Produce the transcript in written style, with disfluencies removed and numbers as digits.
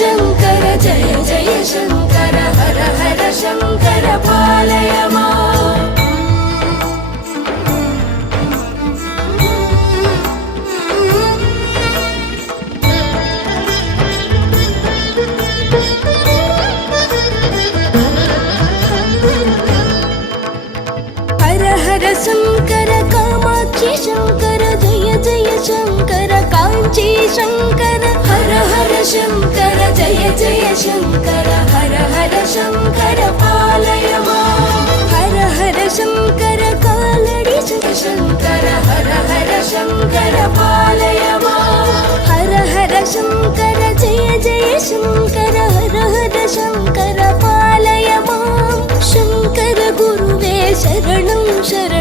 शङ्कर जय जय शङ्कर हर हर शङ्कर पालय माम् हर हर शङ्कर कामाक्षी शङ्कर जय जय शङ्कर काञ्ची शङ्कर हर हर शङ्कर जय जय शङ्कर हर हर शङ्कर पालय माम् हर हर शङ्कर कालडि शङ्कर हर हर शङ्कर पालय माम् हर हर शङ्कर जय जय शङ्कर हर हर शङ्कर पालय माम् शङ्कर गुरुवे शरणं शरणं